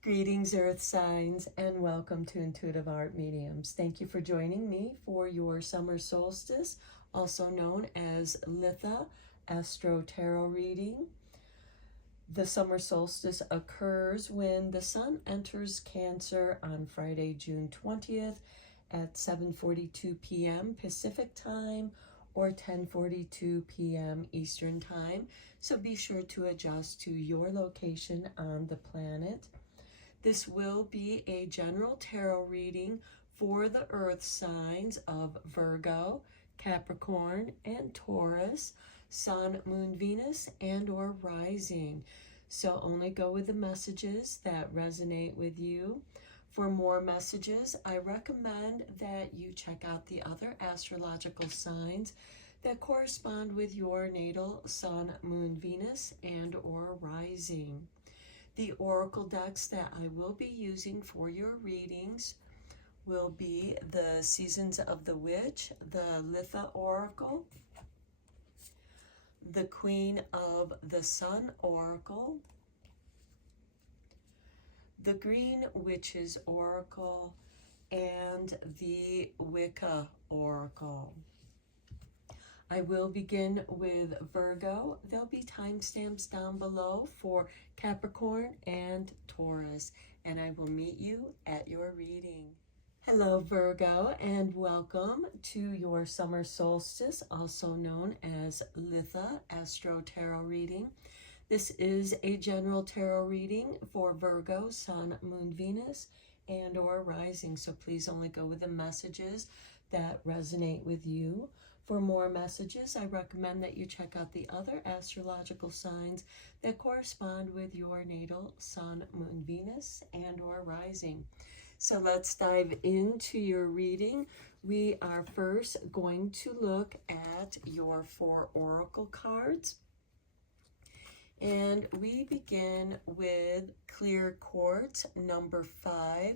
Greetings, Earth signs, and welcome to Intuitive Art Mediums. Thank you for joining me for your summer solstice, also known as Litha Astro-Tarot reading. The summer solstice occurs when the sun enters Cancer on Friday, June 20th at 7:42 p.m. Pacific time or 10:42 p.m. Eastern time. So be sure to adjust to your location on the planet. This will be a general tarot reading for the earth signs of Virgo, Capricorn, and Taurus, Sun, Moon, Venus, and or rising. So only go with the messages that resonate with you. For more messages, I recommend that you check out the other astrological signs that correspond with your natal Sun, Moon, Venus, and or rising. The oracle decks that I will be using for your readings will be the Seasons of the Witch, the Litha Oracle, the Queen of the Sun Oracle, the Green Witches Oracle, and the Wicca Oracle. I will begin with Virgo. There'll be timestamps down below for Capricorn and Taurus, and I will meet you at your reading. Hello, Virgo, and welcome to your summer solstice, also known as Litha Astro Tarot reading. This is a general tarot reading for Virgo, Sun, Moon, Venus, and or rising, so please only go with the messages that resonate with you. For more messages, I recommend that you check out the other astrological signs that correspond with your natal Sun, Moon, Venus, and or rising. So let's dive into your reading. We are first going to look at your 4 oracle cards. And we begin with Clear Quartz, number 5.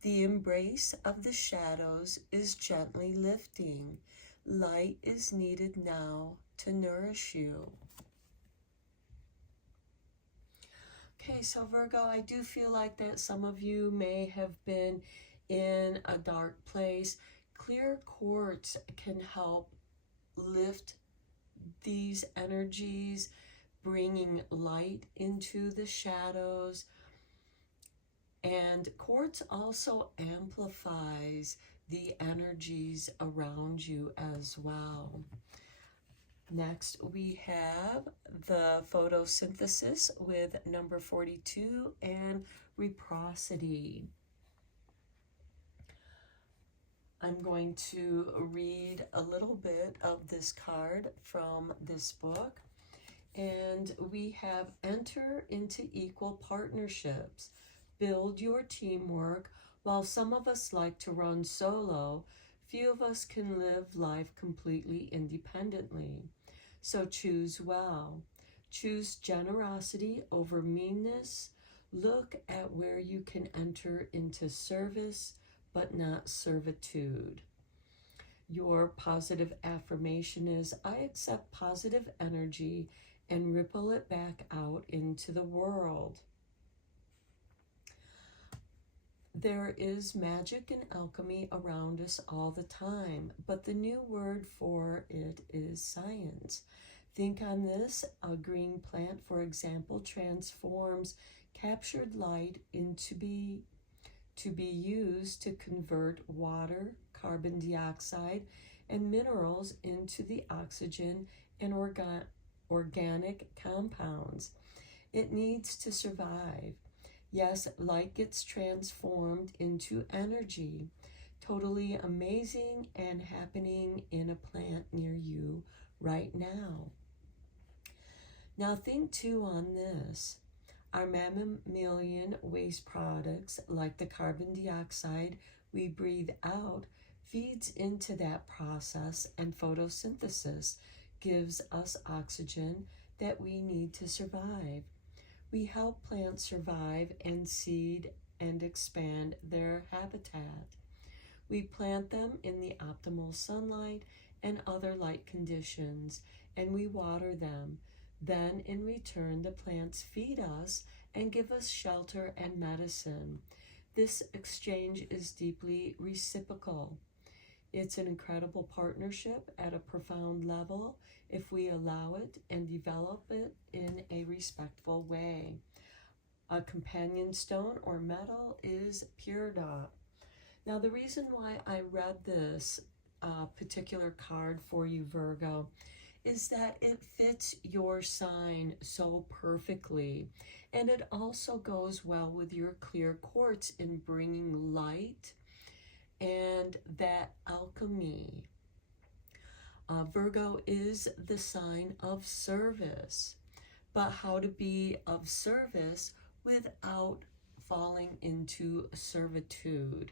The embrace of the shadows is gently lifting. Light is needed now to nourish you. Okay, so Virgo, I do feel like that some of you may have been in a dark place. Clear quartz can help lift these energies, bringing light into the shadows. And quartz also amplifies the energies around you as well. Next, we have the photosynthesis with number 42 and reciprocity. I'm going to read a little bit of this card from this book. And we have enter into equal partnerships. Build your teamwork. While some of us like to run solo, few of us can live life completely independently. So choose well. Choose generosity over meanness. Look at where you can enter into service, but not servitude. Your positive affirmation is, I accept positive energy and ripple it back out into the world. There is magic and alchemy around us all the time, but the new word for it is science. Think on this. A green plant, for example, transforms captured light to be used to convert water, carbon dioxide, and minerals into the oxygen and organic compounds it needs to survive. Yes, light gets transformed into energy. Totally amazing and happening in a plant near you right now. Now think too on this. Our mammalian waste products, like the carbon dioxide we breathe out, feeds into that process, and photosynthesis gives us oxygen that we need to survive. We help plants survive and seed and expand their habitat. We plant them in the optimal sunlight and other light conditions, and we water them. Then in return, the plants feed us and give us shelter and medicine. This exchange is deeply reciprocal. It's an incredible partnership at a profound level if we allow it and develop it in a respectful way. A companion stone or metal is peridot. Now, the reason why I read this particular card for you, Virgo, is that it fits your sign so perfectly. And it also goes well with your clear quartz in bringing light and that alchemy. Virgo is the sign of service, but how to be of service without falling into servitude.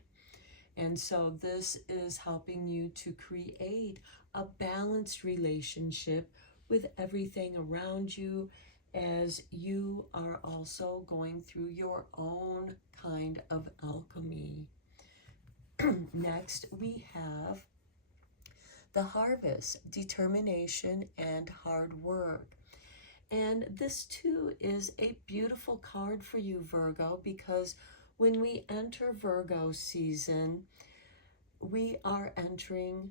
And so this is helping you to create a balanced relationship with everything around you as you are also going through your own kind of alchemy. Next, we have the harvest, determination, and hard work. And this too is a beautiful card for you, Virgo, because when we enter Virgo season, we are entering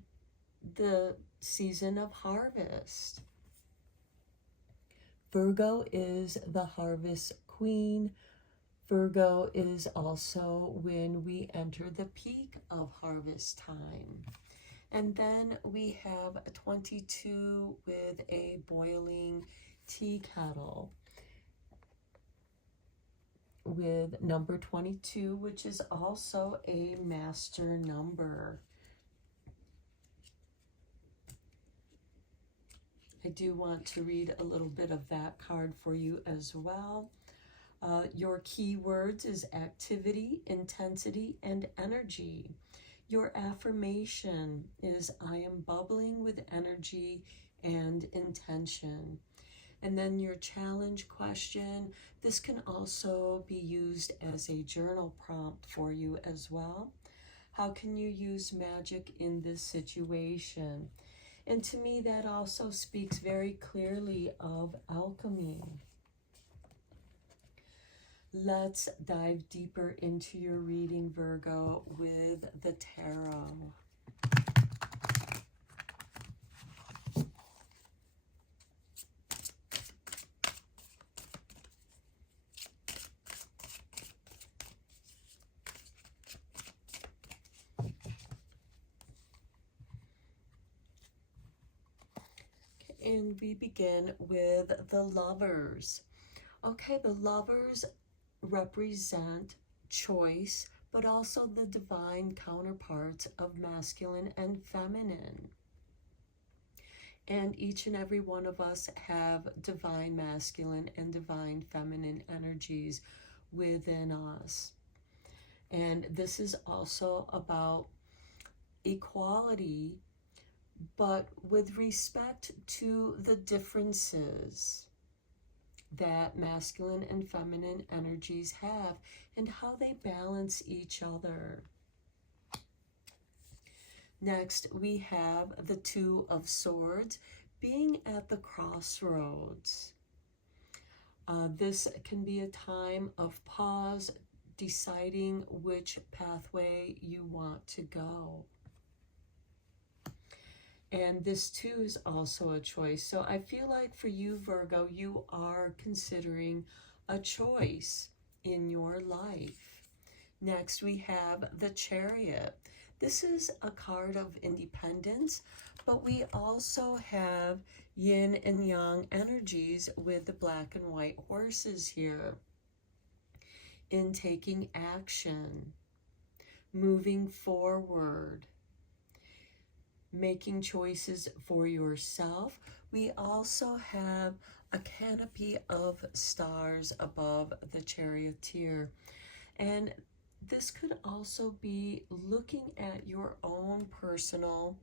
the season of harvest. Virgo is the harvest queen. Virgo is also when we enter the peak of harvest time. And then we have 22 with a boiling tea kettle, with number 22, which is also a master number. I do want to read a little bit of that card for you as well. Your keywords is activity, intensity, and energy. Your affirmation is I am bubbling with energy and intention. And then your challenge question, this can also be used as a journal prompt for you as well. How can you use magic in this situation? And to me, that also speaks very clearly of alchemy. Let's dive deeper into your reading, Virgo, with the tarot. And we begin with the Lovers. Okay, the Lovers represent choice, but also the divine counterparts of masculine and feminine. And each and every one of us have divine masculine and divine feminine energies within us. And this is also about equality, but with respect to the differences that masculine and feminine energies have and how they balance each other. Next, we have the Two of Swords, being at the crossroads. This can be a time of pause, deciding which pathway you want to go. And this too is also a choice. So I feel like for you, Virgo, you are considering a choice in your life. Next, we have the Chariot. This is a card of independence, but we also have yin and yang energies with the black and white horses here. In taking action, moving forward, making choices for yourself. We also have a canopy of stars above the charioteer. And this could also be looking at your own personal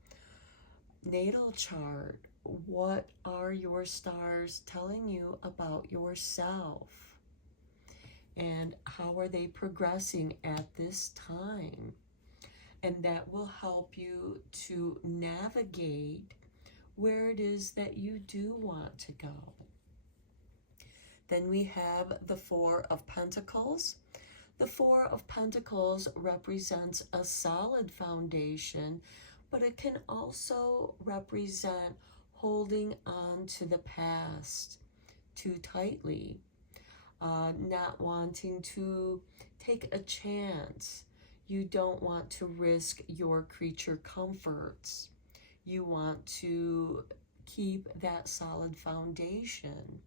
natal chart. What are your stars telling you about yourself? And how are they progressing at this time? And that will help you to navigate where it is that you do want to go. Then we have the Four of Pentacles. The Four of Pentacles represents a solid foundation, but it can also represent holding on to the past too tightly, not wanting to take a chance. You don't want to risk your creature comforts. You want to keep that solid foundation.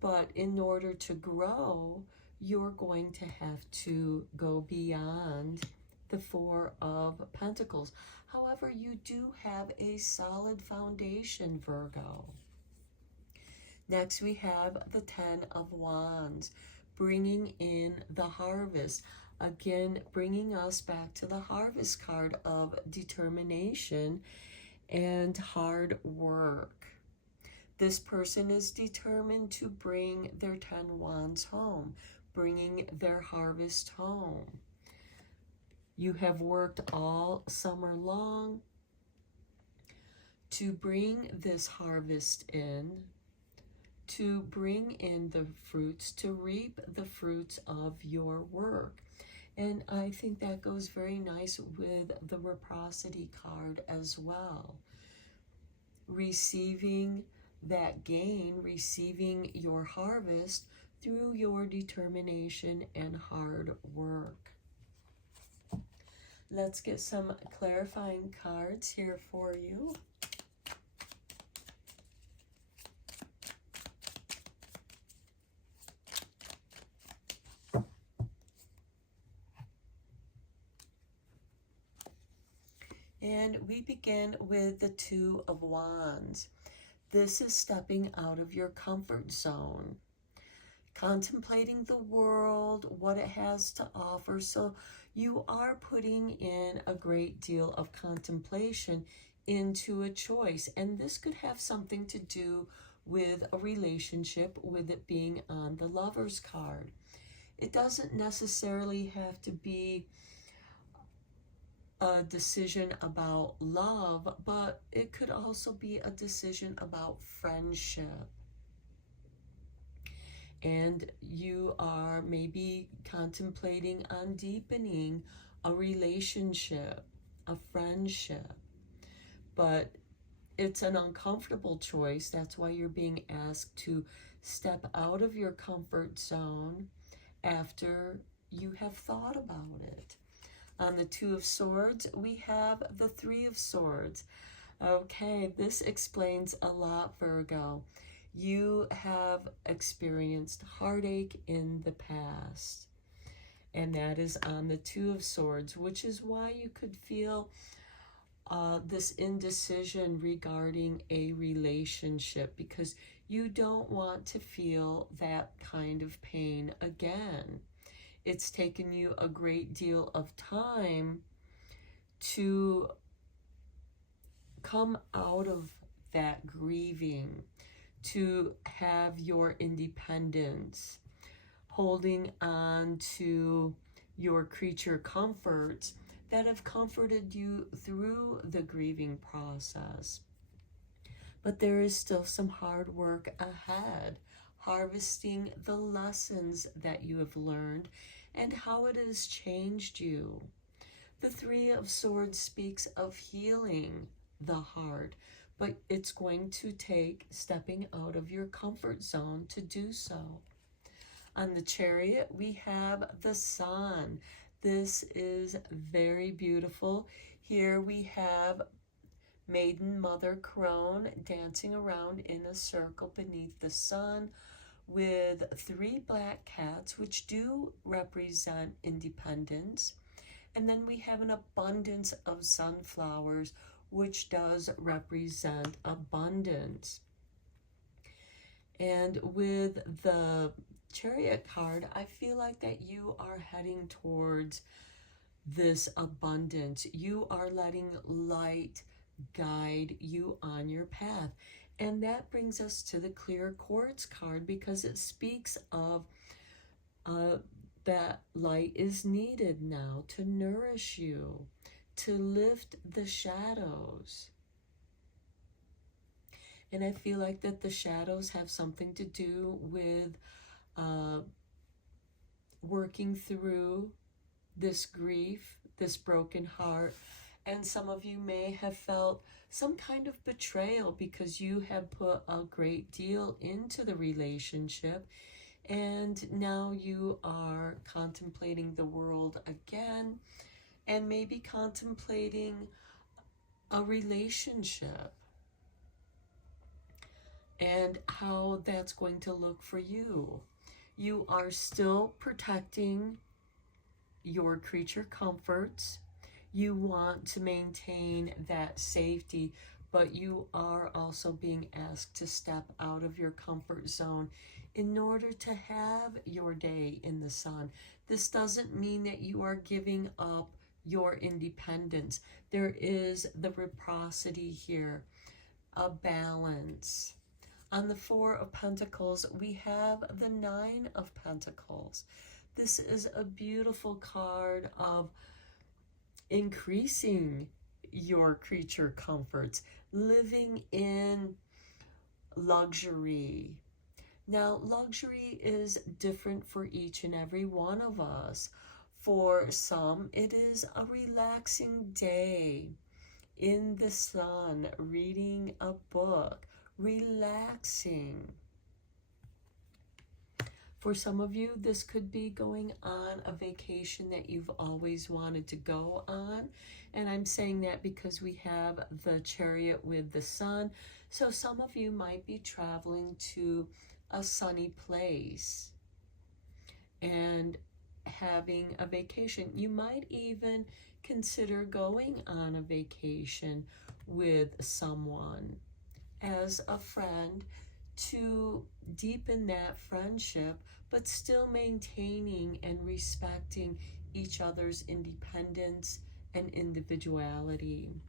But in order to grow, you're going to have to go beyond the Four of Pentacles. However, you do have a solid foundation, Virgo. Next, we have the Ten of Wands, bringing in the harvest. Again, bringing us back to the harvest card of determination and hard work. This person is determined to bring their 10 wands home, bringing their harvest home. You have worked all summer long to bring this harvest in, to bring in the fruits, to reap the fruits of your work. And I think that goes very nice with the reciprocity card as well. Receiving that gain, receiving your harvest through your determination and hard work. Let's get some clarifying cards here for you. And we begin with the Two of Wands. This is stepping out of your comfort zone, contemplating the world, what it has to offer. So you are putting in a great deal of contemplation into a choice. And this could have something to do with a relationship, with it being on the Lover's card. It doesn't necessarily have to be a decision about love, but it could also be a decision about friendship. And you are maybe contemplating on deepening a relationship, a friendship. But it's an uncomfortable choice. That's why you're being asked to step out of your comfort zone after you have thought about it. On the Two of Swords, we have the Three of Swords. Okay, this explains a lot, Virgo. You have experienced heartache in the past, and that is on the Two of Swords, which is why you could feel this indecision regarding a relationship, because you don't want to feel that kind of pain again. It's taken you a great deal of time to come out of that grieving, to have your independence, holding on to your creature comforts that have comforted you through the grieving process. But there is still some hard work ahead, harvesting the lessons that you have learned and how it has changed you. The Three of Swords speaks of healing the heart, but it's going to take stepping out of your comfort zone to do so. On the Chariot, we have the Sun. This is very beautiful. Here we have Maiden Mother Crone dancing around in a circle beneath the sun with 3 black cats, which do represent independence. And then we have an abundance of sunflowers, which does represent abundance. And with the Chariot card, I feel like that you are heading towards this abundance. You are letting light guide you on your path. And that brings us to the Clear Quartz card, because it speaks of that light is needed now to nourish you, to lift the shadows. And I feel like that the shadows have something to do with working through this grief, this broken heart. And some of you may have felt some kind of betrayal because you have put a great deal into the relationship, and now you are contemplating the world again, and maybe contemplating a relationship and how that's going to look for you. You are still protecting your creature comforts. You want to maintain that safety, but you are also being asked to step out of your comfort zone in order to have your day in the sun. This doesn't mean that you are giving up your independence. There is the reciprocity here, a balance. On the Four of Pentacles, we have the Nine of Pentacles. This is a beautiful card of increasing your creature comforts, living in luxury. Now, luxury is different for each and every one of us. For some, it is a relaxing day in the sun, reading a book, relaxing. For some of you, this could be going on a vacation that you've always wanted to go on. And I'm saying that because we have the Chariot with the sun. So some of you might be traveling to a sunny place and having a vacation. You might even consider going on a vacation with someone as a friend to deepen that friendship, but still maintaining and respecting each other's independence and individuality.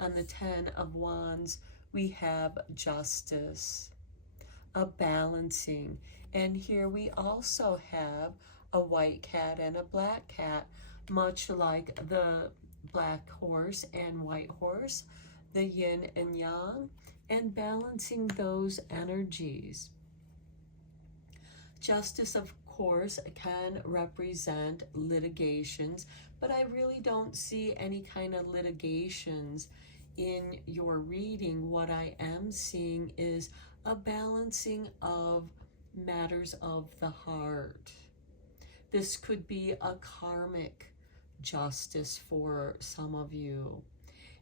On the Ten of Wands, we have justice, a balancing. And here we also have a white cat and a black cat, much like the black horse and white horse, the yin and yang, and balancing those energies. Justice, of course, can represent litigations, but I really don't see any kind of litigations in your reading. What I am seeing is a balancing of matters of the heart. This could be a karmic justice for some of you.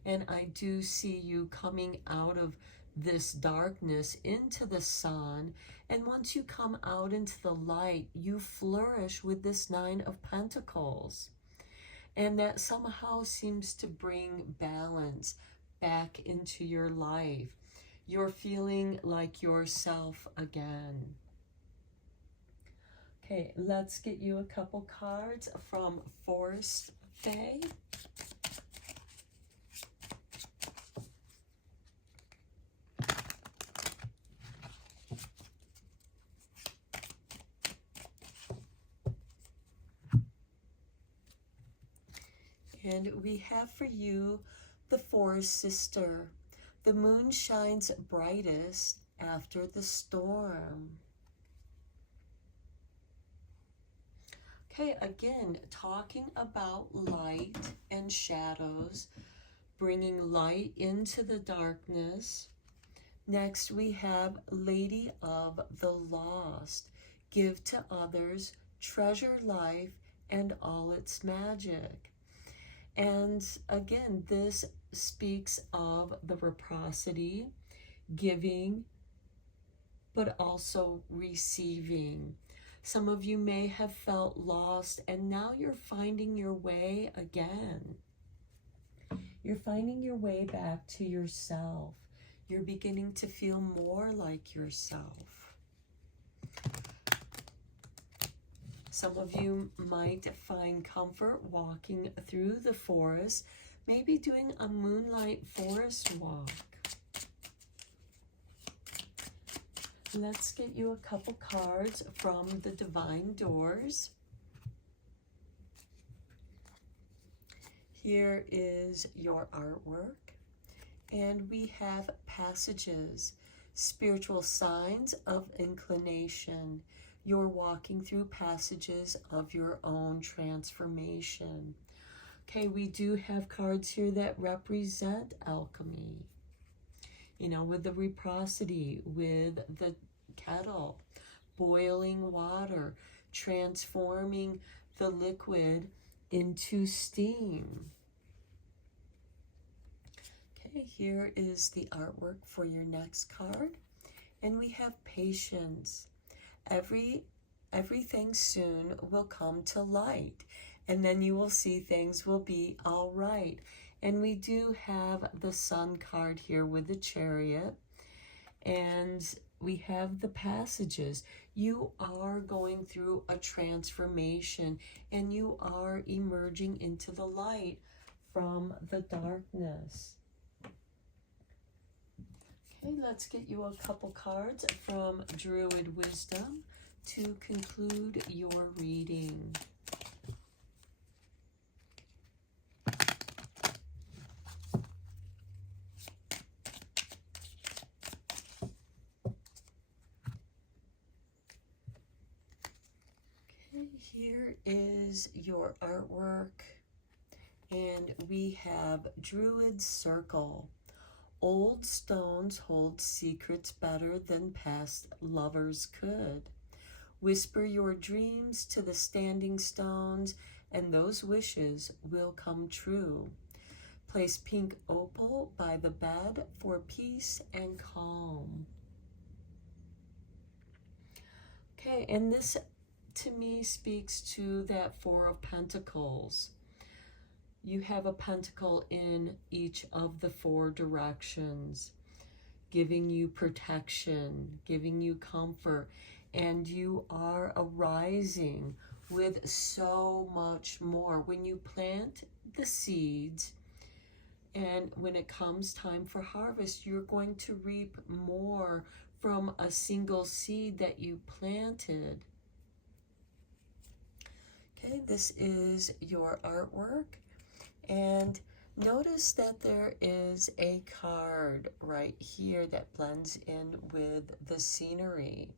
And I do see you coming out of this darkness into the sun. And once you come out into the light, you flourish with this Nine of Pentacles. And that somehow seems to bring balance back into your life. You're feeling like yourself again. Okay, let's get you a couple cards from Forest Fae. And we have for you the Forest Sister. The moon shines brightest after the storm. Okay, again, talking about light and shadows, bringing light into the darkness. Next, we have Lady of the Lost. Give to others, treasure life and all its magic. And again, this speaks of the reciprocity, giving, but also receiving. Some of you may have felt lost, and now you're finding your way again. You're finding your way back to yourself. You're beginning to feel more like yourself. Some of you might find comfort walking through the forest, maybe doing a moonlight forest walk. Let's get you a couple cards from the Divine Doors. Here is your artwork, and we have passages. spiritual signs of inclination. You're walking through passages of your own transformation. Okay, we do have cards here that represent alchemy. You know, with the reciprocity, with the kettle, boiling water, transforming the liquid into steam. Okay, here is the artwork for your next card. And we have patience. Everything soon will come to light, and then you will see things will be all right. And we do have the Sun card here with the Chariot, and we have the passages. You are going through a transformation, and you are emerging into the light from the darkness. Okay, let's get you a couple cards from Druid Wisdom to conclude your reading. Okay, here is your artwork, and we have Druid Circle. Old stones hold secrets better than past lovers could. Whisper your dreams to the standing stones, and those wishes will come true. Place pink opal by the bed for peace and calm. Okay, and this to me speaks to that Four of Pentacles. You have a pentacle in each of the four directions, giving you protection, giving you comfort, and you are arising with so much more. When you plant the seeds, and when it comes time for harvest, you're going to reap more from a single seed that you planted. Okay, this is your artwork. And notice that there is a card right here that blends in with the scenery.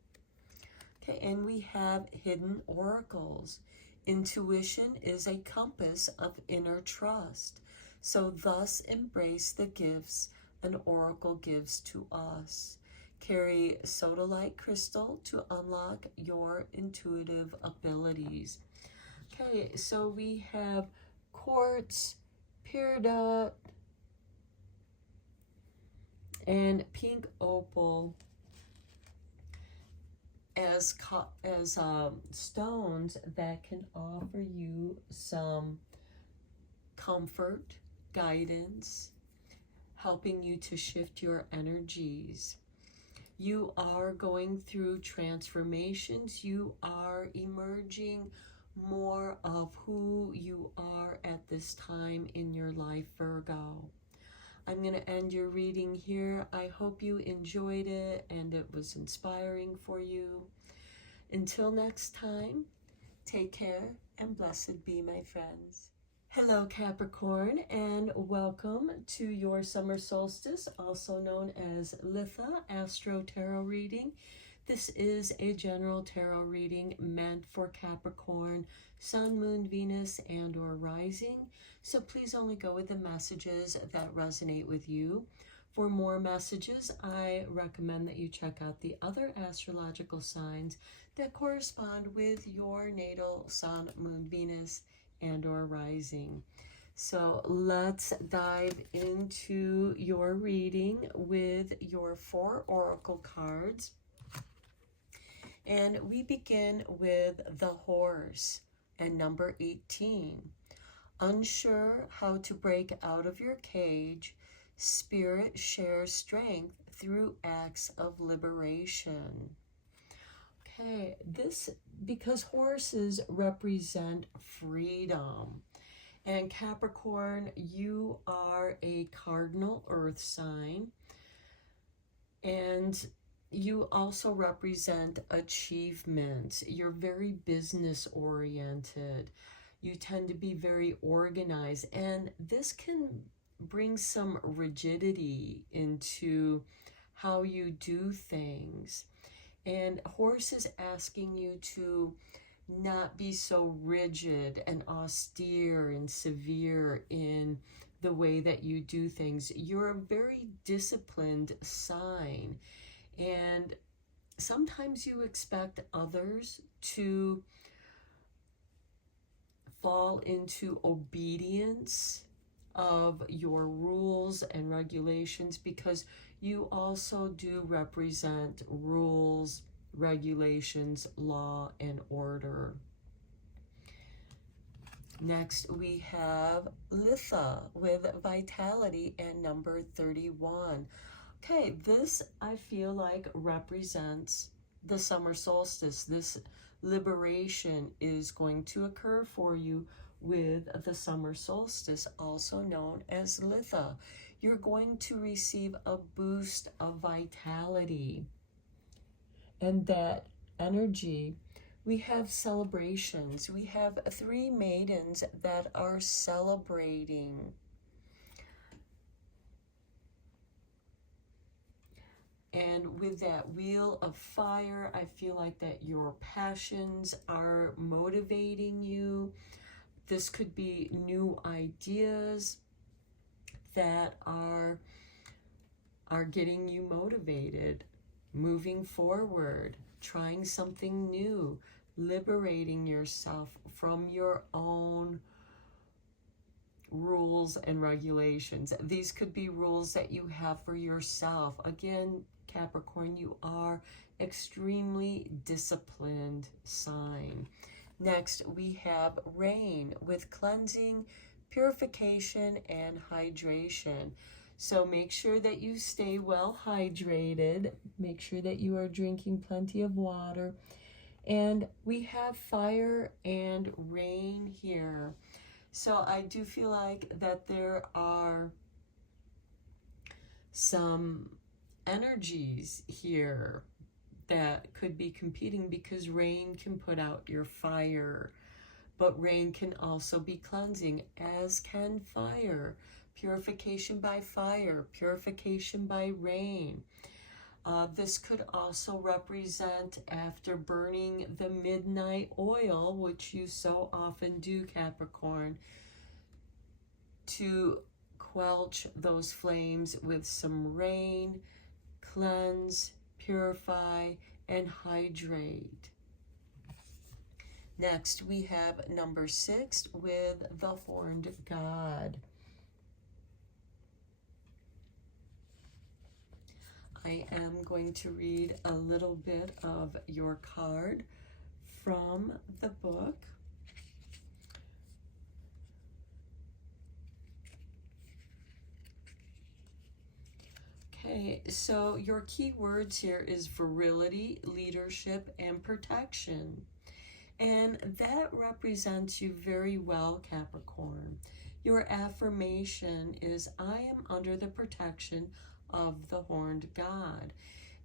Okay, and we have hidden oracles. Intuition is a compass of inner trust. So thus embrace the gifts an oracle gives to us. Carry sodalite crystal to unlock your intuitive abilities. Okay, so we have quartz, peridot, and pink opal as stones that can offer you some comfort, guidance, helping you to shift your energies. You are going through transformations. You are emerging more of who you are at this time in your life, Virgo. I'm going to end your reading here. I hope you enjoyed it and it was inspiring for you. Until next time, take care and blessed be, my friends. Hello, Capricorn, and welcome to your summer solstice, also known as Litha Astro-Tarot reading. This is a general tarot reading meant for Capricorn, Sun, Moon, Venus, and or rising. So please only go with the messages that resonate with you. For more messages, I recommend that you check out the other astrological signs that correspond with your natal Sun, Moon, Venus, and or rising. So let's dive into your reading with your 4 oracle cards. And we begin with the Horse and number 18. Unsure how to break out of your cage, Spirit shares strength through acts of liberation. Okay, this because horses represent freedom. And Capricorn, you are a cardinal earth sign. And you also represent achievements. You're very business oriented. You tend to be very organized, and this can bring some rigidity into how you do things. And Horse is asking you to not be so rigid and austere and severe in the way that you do things. You're a very disciplined sign, and sometimes you expect others to fall into obedience of your rules and regulations, because you also do represent rules, regulations, law, and order. Next, we have Litha with vitality and number 31. Okay, this I feel like represents the summer solstice. This liberation is going to occur for you with the summer solstice, also known as Litha. You're going to receive a boost of vitality. And that energy, we have celebrations. We have 3 maidens that are celebrating. And with that wheel of fire, I feel like that your passions are motivating you. This could be new ideas that are getting you motivated, moving forward, trying something new, liberating yourself from your own rules and regulations. These could be rules that you have for yourself. Again, Capricorn, you are extremely disciplined sign. Next, we have rain with cleansing, purification, and hydration. So make sure that you stay well hydrated. Make sure that you are drinking plenty of water. And we have fire and rain here. So I do feel like that there are some energies here that could be competing, because rain can put out your fire, but rain can also be cleansing, as can fire. Purification by fire, purification by rain. This could also represent after burning the midnight oil, which you so often do, Capricorn, to quench those flames with some rain, cleanse, purify, and hydrate. Next, we have number 6 with the Horned God. I am going to read a little bit of your card from the book. Okay, so your key words here is virility, leadership, and protection. And that represents you very well, Capricorn. Your affirmation is, I am under the protection of the Horned God.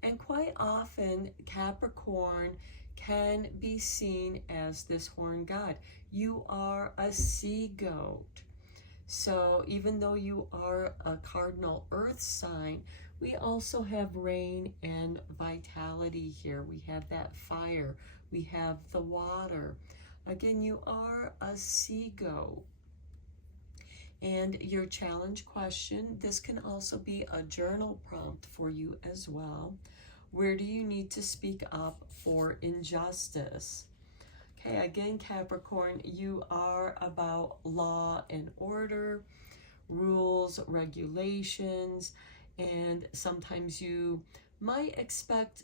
And quite often, Capricorn can be seen as this horned god. You are a sea goat. So even though you are a cardinal earth sign, we also have rain and vitality here. We have that fire. We have the water. Again, you are a sea goat. And your challenge question, this can also be a journal prompt for you as well. Where do you need to speak up for injustice? Okay, again, Capricorn, you are about law and order, rules, regulations, and sometimes you might expect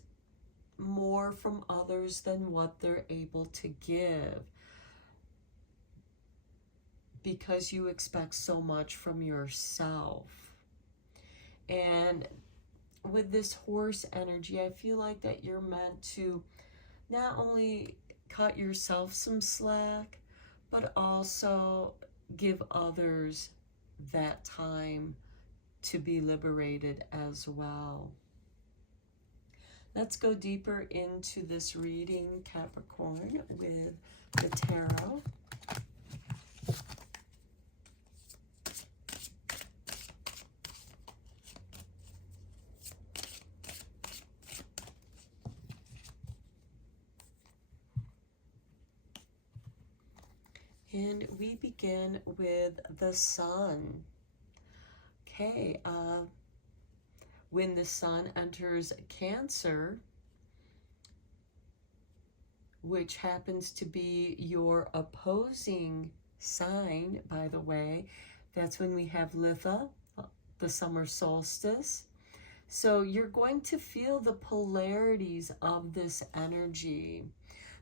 more from others than what they're able to give, because you expect so much from yourself. And with this horse energy, I feel like that you're meant to not only cut yourself some slack, but also give others that time to be liberated as well. Let's go deeper into this reading, Capricorn, with the tarot. And we begin with the sun. Okay, when the sun enters Cancer, which happens to be your opposing sign, by the way, that's when we have Litha, the summer solstice. So you're going to feel the polarities of this energy.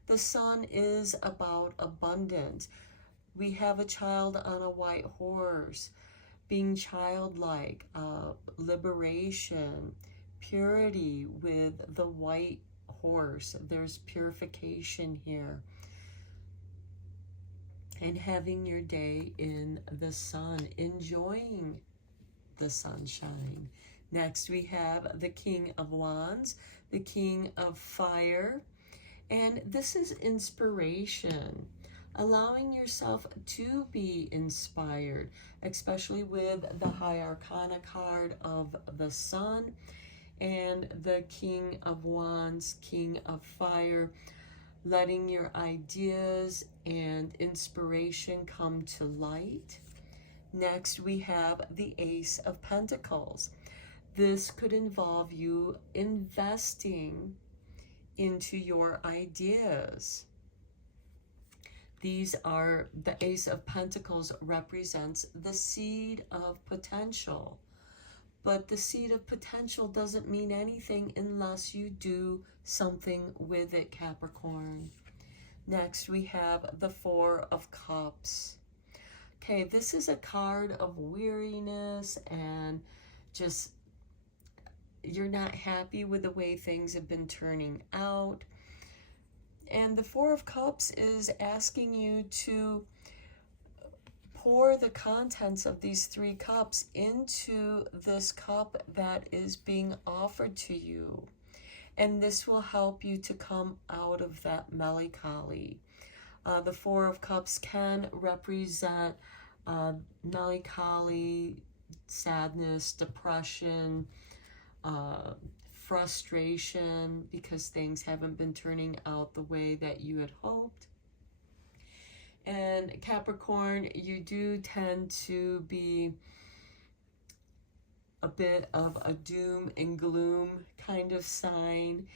The sun is about abundance. We have a child on a white horse, being childlike, liberation, purity with the white horse. There's purification here. And having your day in the sun, enjoying the sunshine. Next we have the King of Wands, the King of Fire, and this is inspiration, allowing yourself to be inspired, especially with the High Arcana card of the Sun and the King of Wands, King of Fire, letting your ideas and inspiration come to light. Next, we have the Ace of Pentacles. This could involve you investing into your ideas. These are, the Ace of Pentacles represents the seed of potential. But the seed of potential doesn't mean anything unless you do something with it, Capricorn. Next, we have the Four of Cups. Okay, this is a card of weariness and just you're not happy with the way things have been turning out. And the Four of Cups is asking you to pour the contents of these three cups into this cup that is being offered to you. And this will help you to come out of that melancholy. The Four of Cups can represent melancholy, sadness, depression, frustration because things haven't been turning out the way that you had hoped. And Capricorn, you do tend to be a bit of a doom and gloom kind of sign.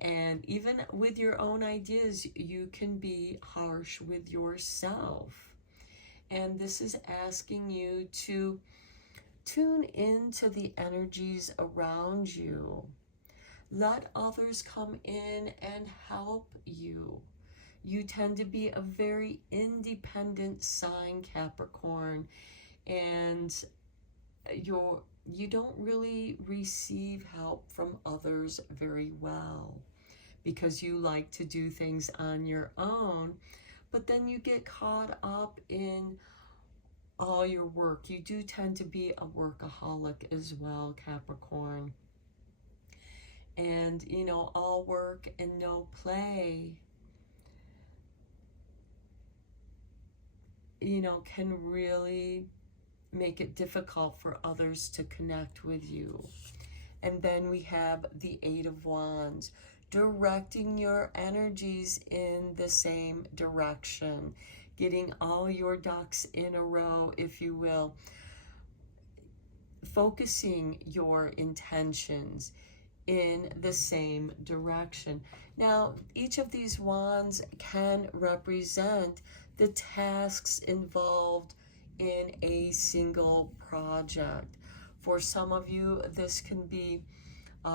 And even with your own ideas, you can be harsh with yourself. And this is asking you to tune into the energies around you. Let others come in and help you. You tend to be a very independent sign, Capricorn, and you don't really receive help from others very well because you like to do things on your own, but then you get caught up in all your work. You do tend to be a workaholic as well, Capricorn. And, you know, all work and no play, you know, can really make it difficult for others to connect with you. And then we have the Eight of Wands, directing your energies in the same direction, getting all your ducks in a row, if you will, focusing your intentions in the same direction. Now, each of these wands can represent the tasks involved in a single project. For some of you, this can be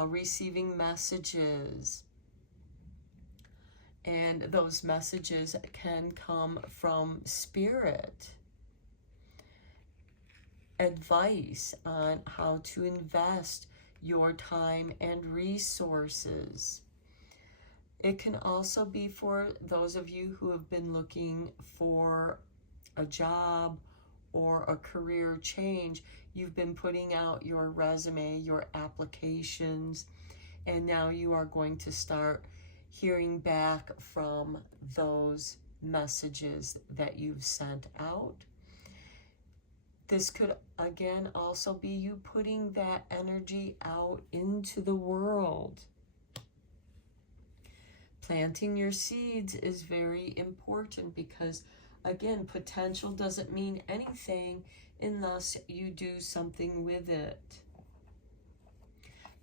receiving messages, and those messages can come from spirit. Advice on how to invest your time and resources. It can also be for those of you who have been looking for a job or a career change. You've been putting out your resume, your applications, and now you are going to start hearing back from those messages that you've sent out. This could, again, also be you putting that energy out into the world. Planting your seeds is very important because, again, potential doesn't mean anything unless you do something with it.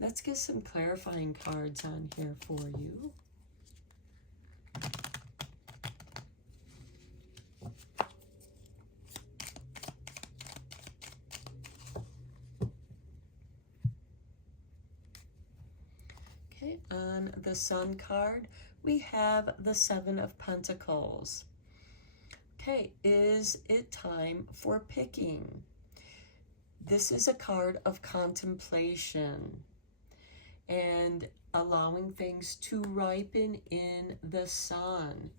Let's get some clarifying cards on here for you. Okay, on the Sun card, we have the Seven of Pentacles. Okay, is it time for picking? This is a card of contemplation and allowing things to ripen in the sun.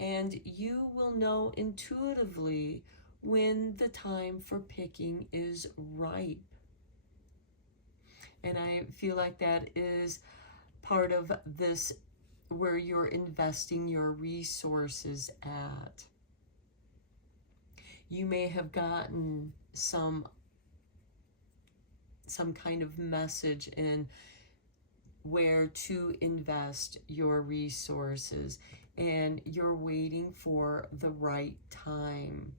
And you will know intuitively when the time for picking is ripe. And I feel like that is part of this, where you're investing your resources at. You may have gotten some kind of message in where to invest your resources, and you're waiting for the right time,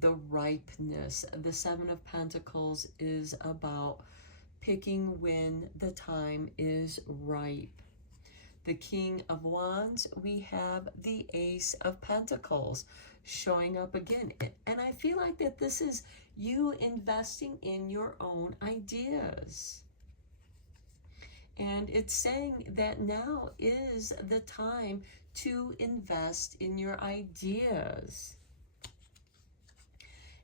the ripeness. The Seven of Pentacles is about picking when the time is ripe. The King of Wands, we have the Ace of Pentacles showing up again. And I feel like that this is you investing in your own ideas. And it's saying that now is the time to invest in your ideas.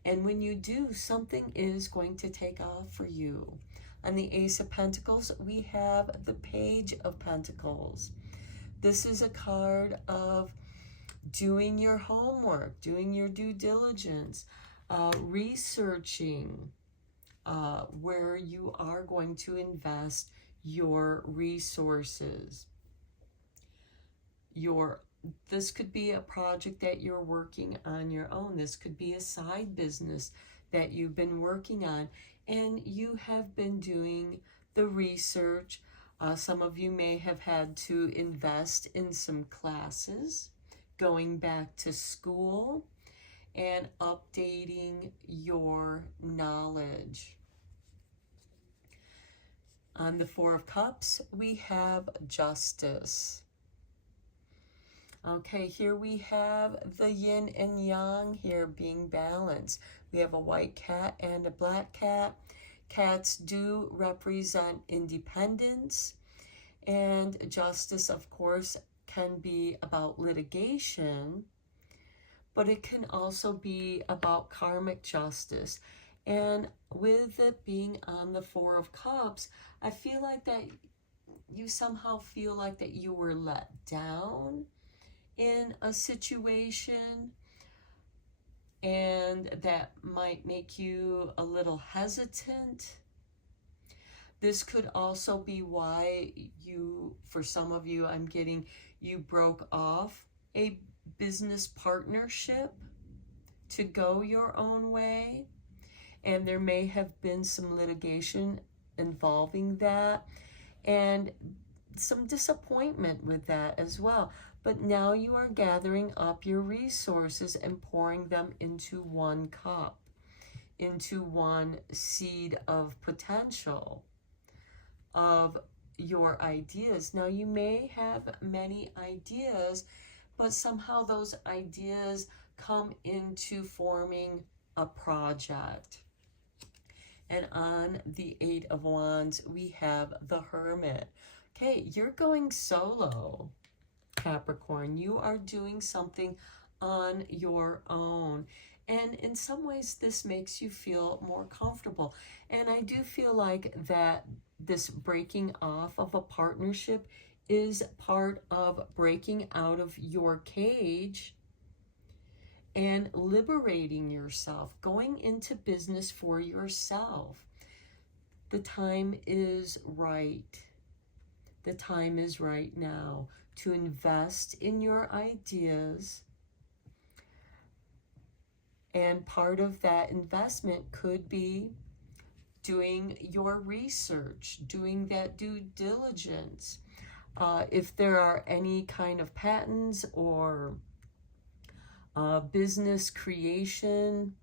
And when you do, something is going to take off for you. On the Ace of Pentacles, we have the Page of Pentacles. This is a card of doing your homework, doing your due diligence, researching where you are going to invest your resources. This could be a project that you're working on your own. This could be a side business that you've been working on, and you have been doing the research. Some of you may have had to invest in some classes, going back to school, and updating your knowledge. On the Four of Cups, we have Justice. Okay, here we have the yin and yang here being balanced. We have a white cat and a black cat. Cats do represent independence, and justice, of course, can be about litigation, but it can also be about karmic justice. And with it being on the Four of Cups, I feel like that you somehow feel like that you were let down in a situation, and that might make you a little hesitant. This could also be why for some of you, I'm getting, you broke off a business partnership to go your own way. And there may have been some litigation involving that, and some disappointment with that as well. But now you are gathering up your resources and pouring them into one cup, into one seed of potential of your ideas. Now you may have many ideas, but somehow those ideas come into forming a project. And on the Eight of Wands, we have the Hermit. Okay, you're going solo, Capricorn. You are doing something on your own. And in some ways, this makes you feel more comfortable. And I do feel like that this breaking off of a partnership is part of breaking out of your cage and liberating yourself, going into business for yourself. The time is right. The time is right now to invest in your ideas. And part of that investment could be doing your research, doing that due diligence. If there are any kind of patents or business creation,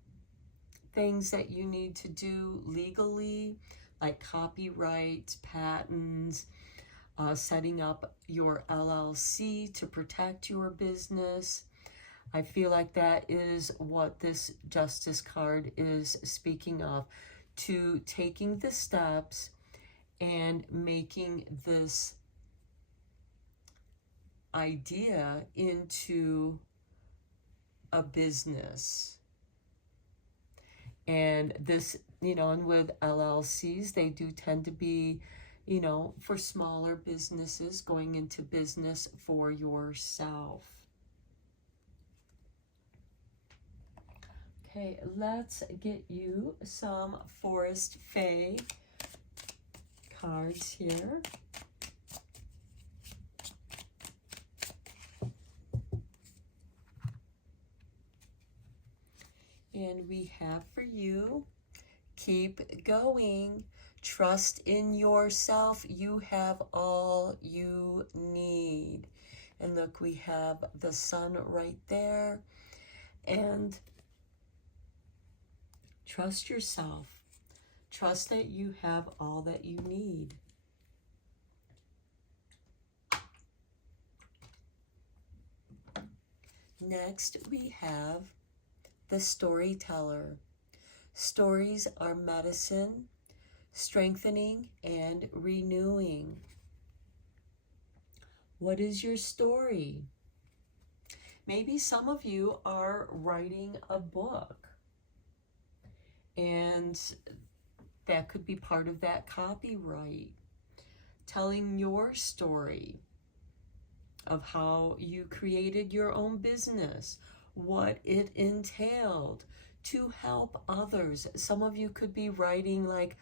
things that you need to do legally, like copyright, patents, setting up your LLC to protect your business. I feel like that is what this Justice card is speaking of, to taking the steps and making this idea into a business. And this, you know, and with LLCs, they do tend to be, you know, for smaller businesses, going into business for yourself. Okay, let's get you some Forest Fae cards here. And we have for you, keep going, trust in yourself, you have all you need. And look, we have the sun right there. And trust yourself. Trust that you have all that you need. Next, we have the storyteller. Stories are medicine, strengthening and renewing. What is your story? Maybe some of you are writing a book, and that could be part of that copyright, telling your story of how you created your own business, what it entailed to help others. Some of you could be writing like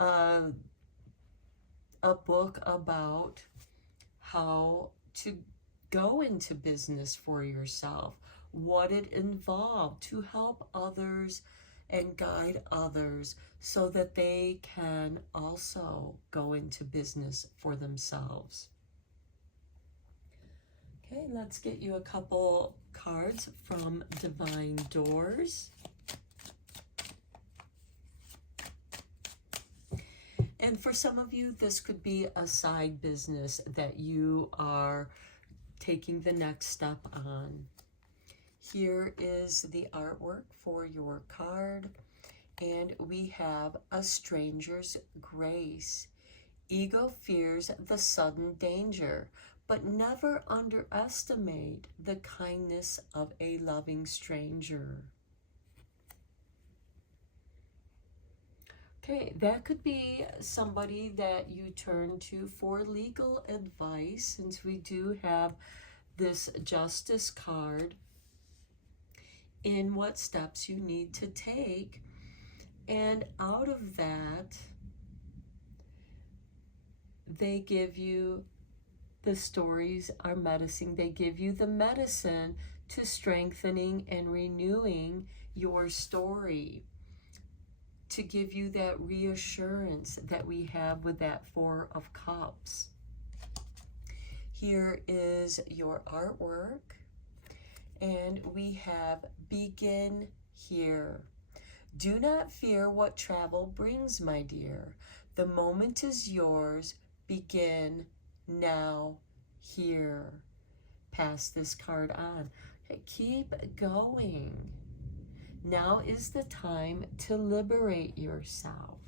a book about how to go into business for yourself, what it involved to help others and guide others so that they can also go into business for themselves. Okay, let's get you a couple cards from Divine Doors. And for some of you, this could be a side business that you are taking the next step on. Here is the artwork for your card. And we have a stranger's grace. Ego fears the sudden danger, but never underestimate the kindness of a loving stranger. Okay, that could be somebody that you turn to for legal advice, since we do have this Justice card, in what steps you need to take. And out of that, they give you the stories are medicine. They give you the medicine to strengthening and renewing your story, to give you that reassurance that we have with that Four of Cups. Here is your artwork, and we have begin here. Do not fear what travel brings, my dear. The moment is yours. Begin now, here. Pass this card on. Okay, keep going. Now is the time to liberate yourself.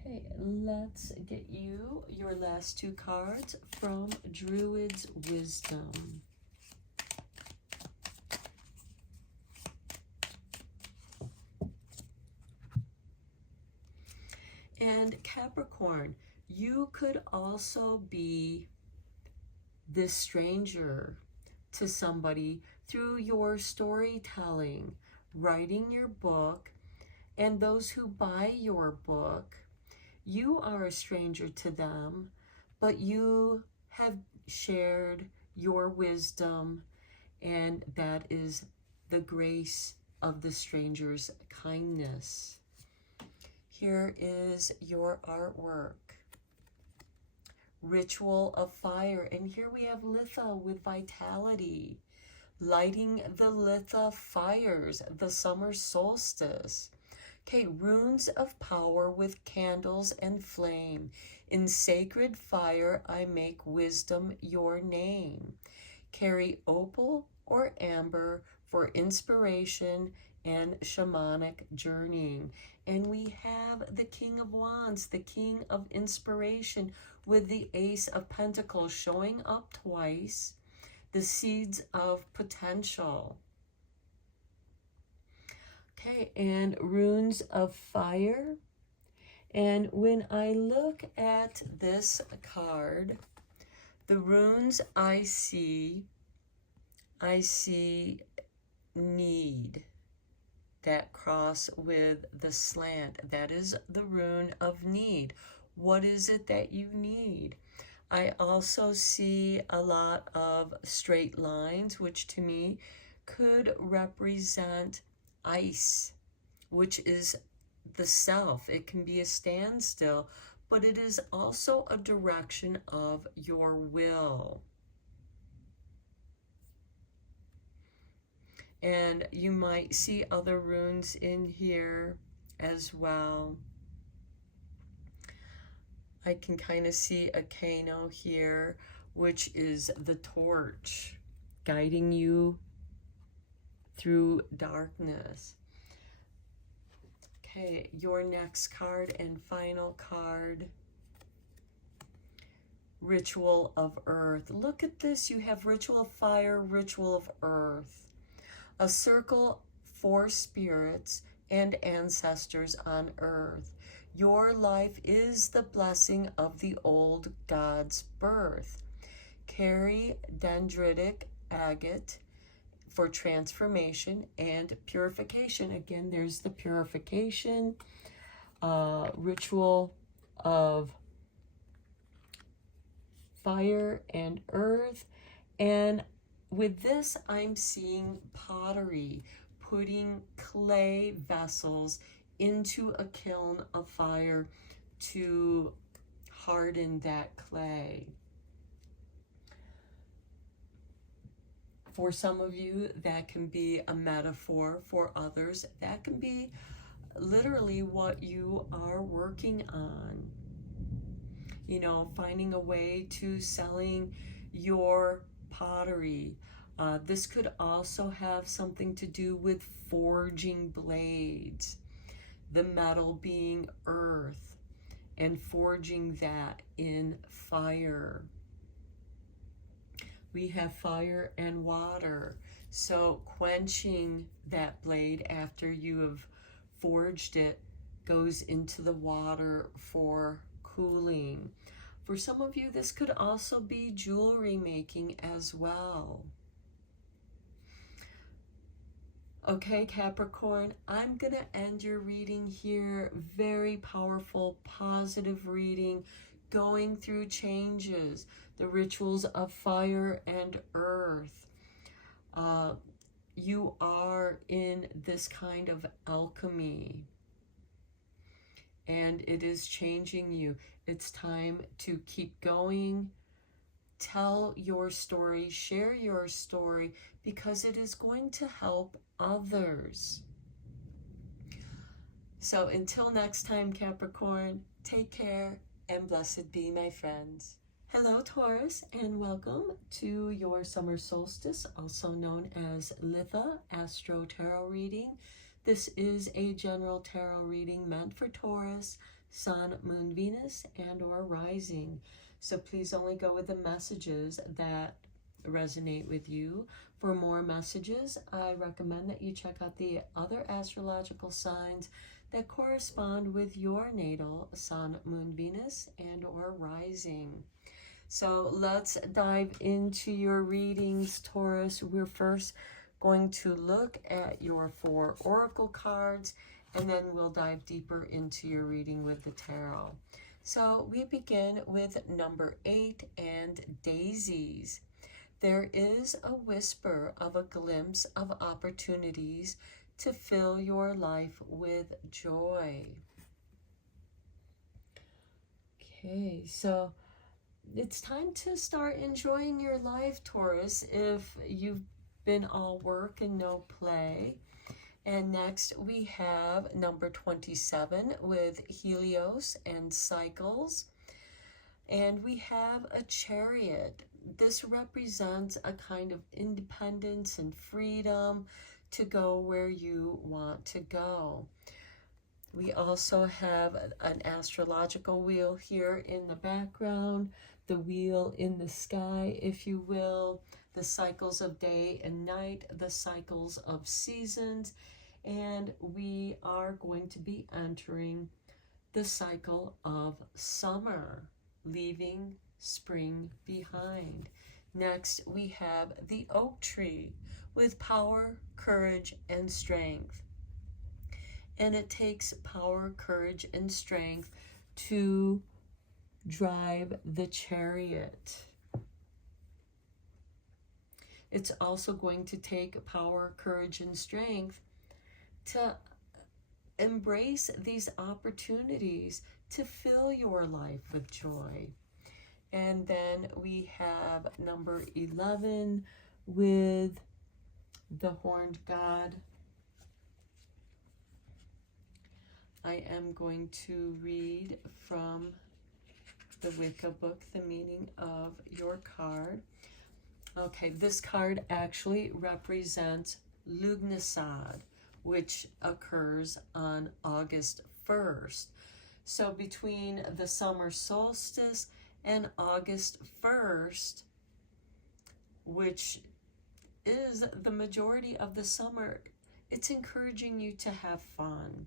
Okay, let's get you your last two cards from Druid's Wisdom. And Capricorn, you could also be this stranger to somebody through your storytelling, writing your book, and those who buy your book. You are a stranger to them, but you have shared your wisdom, and that is the grace of the stranger's kindness. Here is your artwork. Ritual of fire. And here we have Litha with vitality. Lighting the Litha fires, the summer solstice. Okay, runes of power with candles and flame. In sacred fire I make wisdom your name. Carry opal or amber for inspiration and shamanic journeying. And we have the King of Wands, the King of Inspiration, with the Ace of Pentacles showing up twice. The seeds of potential. Okay, and runes of fire. And when I look at this card, the runes I see need, that cross with the slant. That is the rune of need. What is it that you need? I also see a lot of straight lines, which to me could represent ice, which is the self. It can be a standstill, but it is also a direction of your will. And you might see other runes in here as well. I can kind of see a Kano here, which is the torch, guiding you through darkness. Okay, your next card and final card. Ritual of Earth. Look at this. You have Ritual of Fire, Ritual of Earth. A circle for spirits and ancestors on Earth. Your life is the blessing of the old god's birth. Carry dendritic agate for transformation and purification. Again, there's the purification. Ritual of fire and earth. And with this, I'm seeing pottery, putting clay vessels into a kiln of fire to harden that clay. For some of you, that can be a metaphor. For others, that can be literally what you are working on. You know, finding a way to selling your pottery. This could also have something to do with forging blades. The metal being earth and forging that in fire. We have fire and water. So quenching that blade after you have forged it goes into the water for cooling. For some of you, this could also be jewelry making as well. Okay, Capricorn, I'm going to end your reading here. Very powerful, positive reading, going through changes, the rituals of fire and earth. You are in this kind of alchemy, and it is changing you. It's time to keep going. Tell your story, share your story, because it is going to help others. So until next time, Capricorn, take care and blessed be, my friends. Hello, Taurus, and welcome to your summer solstice, also known as Litha Astro-Tarot reading. This is a general tarot reading meant for Taurus, Sun, Moon, Venus, and or rising. So please only go with the messages that resonate with you. For more messages, I recommend that you check out the other astrological signs that correspond with your natal Sun, Moon, Venus, and or rising. So let's dive into your readings, Taurus. We're first going to look at your 4 oracle cards, and then we'll dive deeper into your reading with the tarot. So we begin with number 8 and daisies. There is a whisper of a glimpse of opportunities to fill your life with joy. Okay, so it's time to start enjoying your life, Taurus, if you've been all work and no play. And next we have number 27 with Helios and cycles. And we have a Chariot. This represents a kind of independence and freedom to go where you want to go. We also have an astrological wheel here in the background, the wheel in the sky, if you will, the cycles of day and night, the cycles of seasons, and we are going to be entering the cycle of summer, leaving spring behind. Next, we have the oak tree with power, courage, and strength. And it takes power, courage, and strength to drive the chariot. It's also going to take power, courage, and strength to embrace these opportunities to fill your life with joy. And then we have number 11 with the horned god. I am going to read from the Wicca book, the meaning of your card. Okay, this card actually represents Lughnasadh, which occurs on August 1st. So between the summer solstice and August 1st, which is the majority of the summer, it's encouraging you to have fun.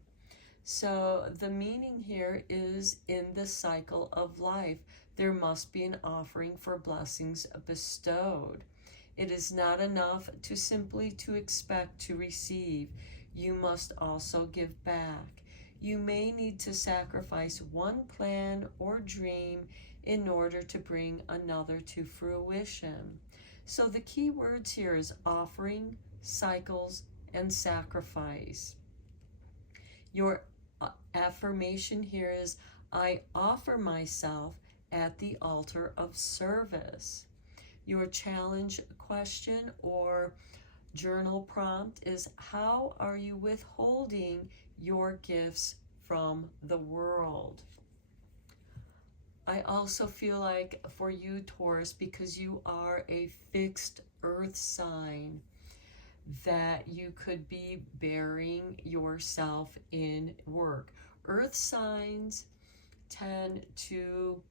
So the meaning here is in the cycle of life, there must be an offering for blessings bestowed. It is not enough to simply to expect to receive. You must also give back. You may need to sacrifice one plan or dream in order to bring another to fruition. So the key words here is offering, cycles, and sacrifice. Your affirmation here is, I offer myself at the altar of service. Your challenge question or journal prompt is, how are you withholding your gifts from the world? I also feel like for you, Taurus, because you are a fixed earth sign, that you could be burying yourself in work. Earth signs tend to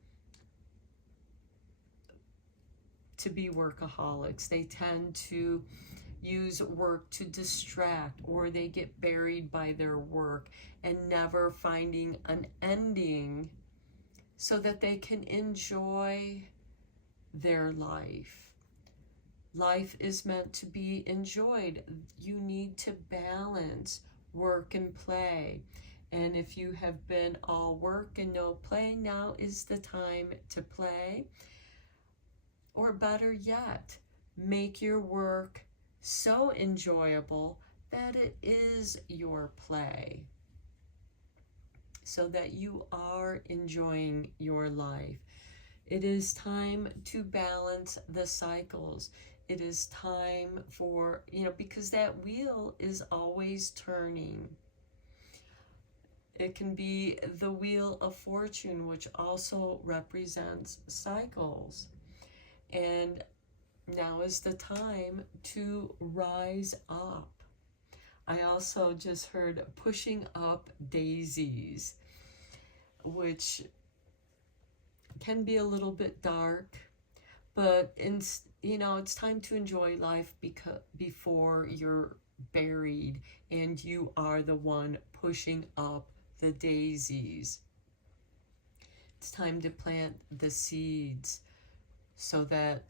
be workaholics. They tend to use work to distract, or they get buried by their work and never finding an ending so that they can enjoy their life. Life is meant to be enjoyed. You need to balance work and play. And if you have been all work and no play, now is the time to play. Or better yet, make your work so enjoyable that it is your play, so that you are enjoying your life. It is time to balance the cycles. It is time for, because that wheel is always turning. It can be the wheel of fortune, which also represents cycles. And now is the time to rise up. I also just heard pushing up daisies, which can be a little bit dark, but it's time to enjoy life before you're buried and you are the one pushing up the daisies. It's time to plant the seeds so that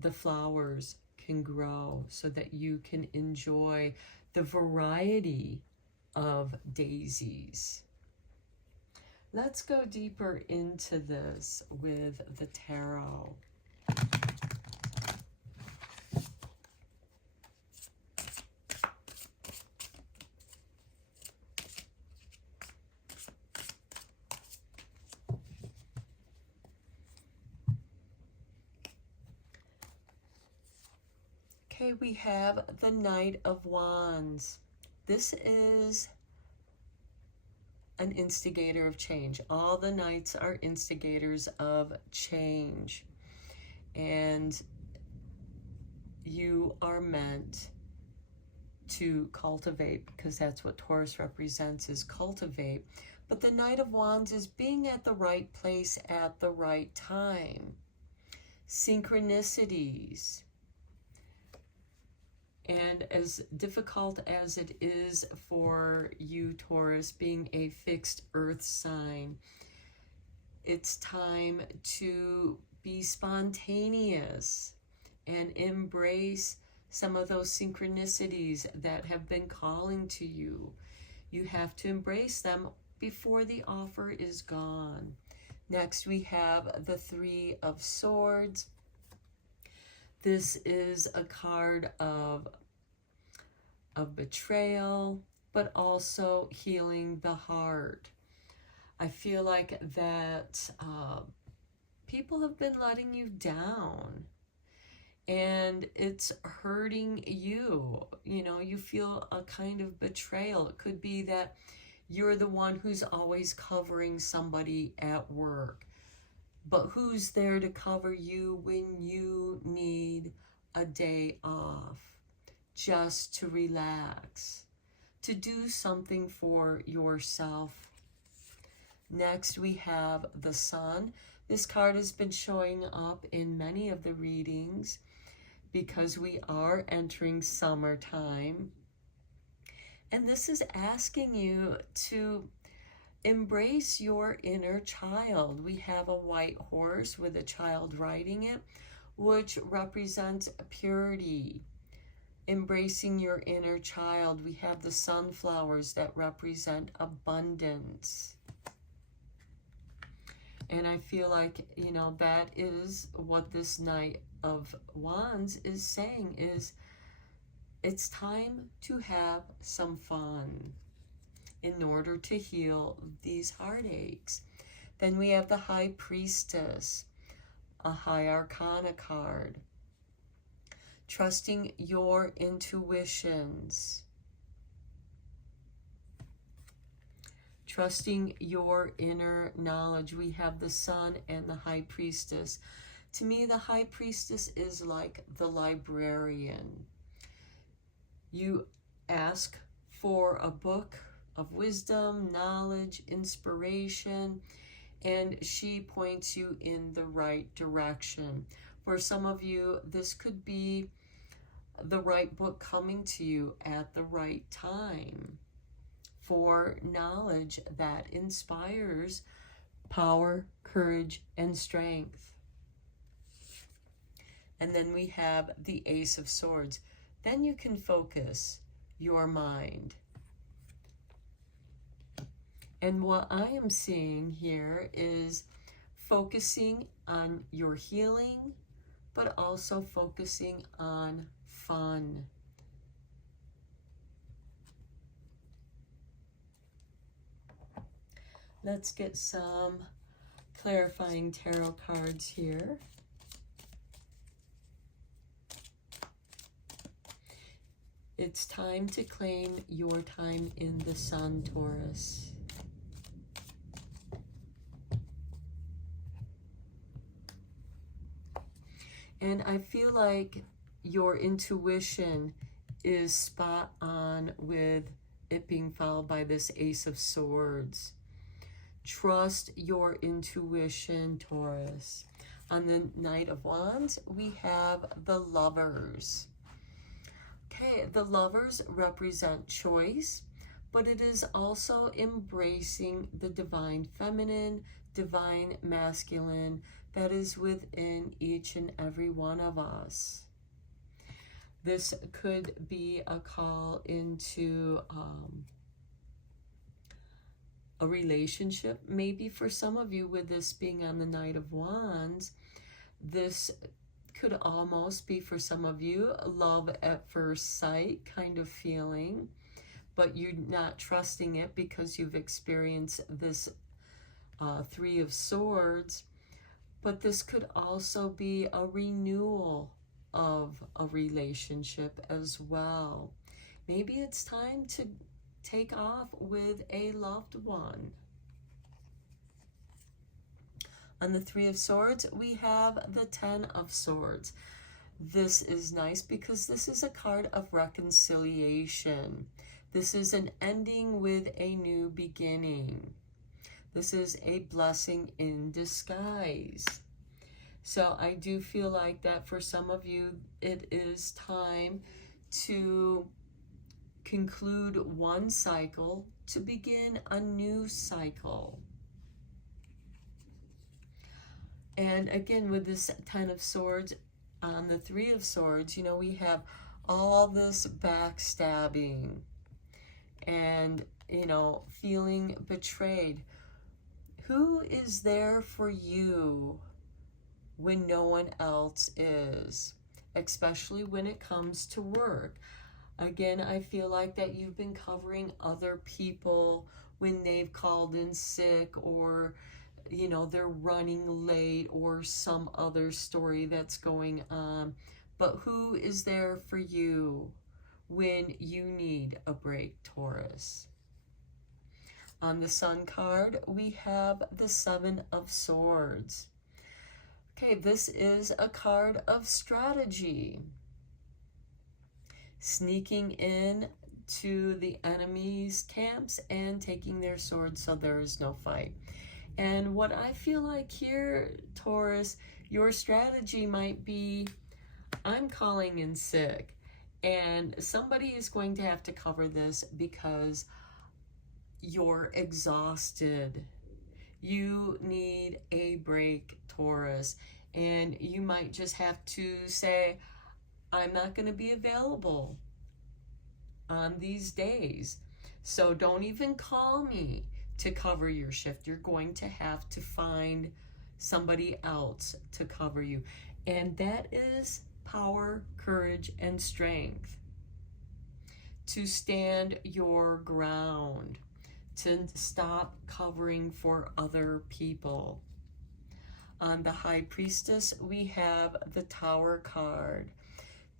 the flowers can grow, so that you can enjoy the variety of daisies. Let's go deeper into this with the tarot. Okay, we have the Knight of Wands. This is an instigator of change. All the knights are instigators of change. And you are meant to cultivate, because that's what Taurus represents, is cultivate. But the Knight of Wands is being at the right place at the right time. Synchronicities. And as difficult as it is for you, Taurus, being a fixed earth sign, it's time to be spontaneous and embrace some of those synchronicities that have been calling to you. You have to embrace them before the offer is gone. Next, we have the Three of Swords. This is a card of betrayal, but also healing the heart. I feel like that people have been letting you down, and it's hurting you. You know, you feel a kind of betrayal. It could be that you're the one who's always covering somebody at work, but who's there to cover you when you need a day off, just to relax, to do something for yourself. Next, we have the Sun. This card has been showing up in many of the readings because we are entering summertime. And this is asking you to embrace your inner child. We have a white horse with a child riding it, which represents purity. Embracing your inner child. We have the sunflowers that represent abundance. And I feel like, you know, that is what this Knight of Wands is saying, is it's time to have some fun in order to heal these heartaches. Then we have the High Priestess, a High Arcana card. Trusting your intuitions. Trusting your inner knowledge. We have the Sun and the High Priestess. To me, the High Priestess is like the librarian. You ask for a book of wisdom, knowledge, inspiration, and she points you in the right direction. For some of you, this could be the right book coming to you at the right time for knowledge that inspires power, courage, and strength. And then we have the Ace of Swords. Then you can focus your mind. And what I am seeing here is focusing on your healing, but also focusing on fun. Let's get some clarifying tarot cards here. It's time to claim your time in the sun, Taurus. And I feel like your intuition is spot on with it being followed by this Ace of Swords. Trust your intuition, Taurus. On the Knight of Wands, we have the Lovers. Okay, the Lovers represent choice, but it is also embracing the divine feminine, divine masculine that is within each and every one of us. This could be a call into a relationship. Maybe for some of you, with this being on the Knight of Wands, this could almost be, for some of you, a love at first sight kind of feeling, but you're not trusting it because you've experienced this Three of Swords. But this could also be a renewal of a relationship as well. Maybe it's time to take off with a loved one. On the Three of Swords, we have the Ten of Swords. This is nice because this is a card of reconciliation. This is an ending with a new beginning. This is a blessing in disguise. So I do feel like that for some of you, it is time to conclude one cycle to begin a new cycle. And again, with this Ten of Swords, on the Three of Swords, you know, we have all this backstabbing and, you know, feeling betrayed. Who is there for you when no one else is, especially when it comes to work? Again, I feel like that you've been covering other people when they've called in sick, or, you know, they're running late, or some other story that's going on. But who is there for you when you need a break, Taurus? On the Sun card, we have the Seven of Swords. Okay, this is a card of strategy. Sneaking in to the enemy's camps and taking their swords so there is no fight. And what I feel like here, Taurus, your strategy might be, I'm calling in sick, and somebody is going to have to cover this because you're exhausted. You need a break, Taurus, and you might just have to say, I'm not going to be available on these days, so don't even call me to cover your shift. You're going to have to find somebody else to cover you. And that is power, courage, and strength. To stand your ground, to stop covering for other people. On the High Priestess, we have the Tower card.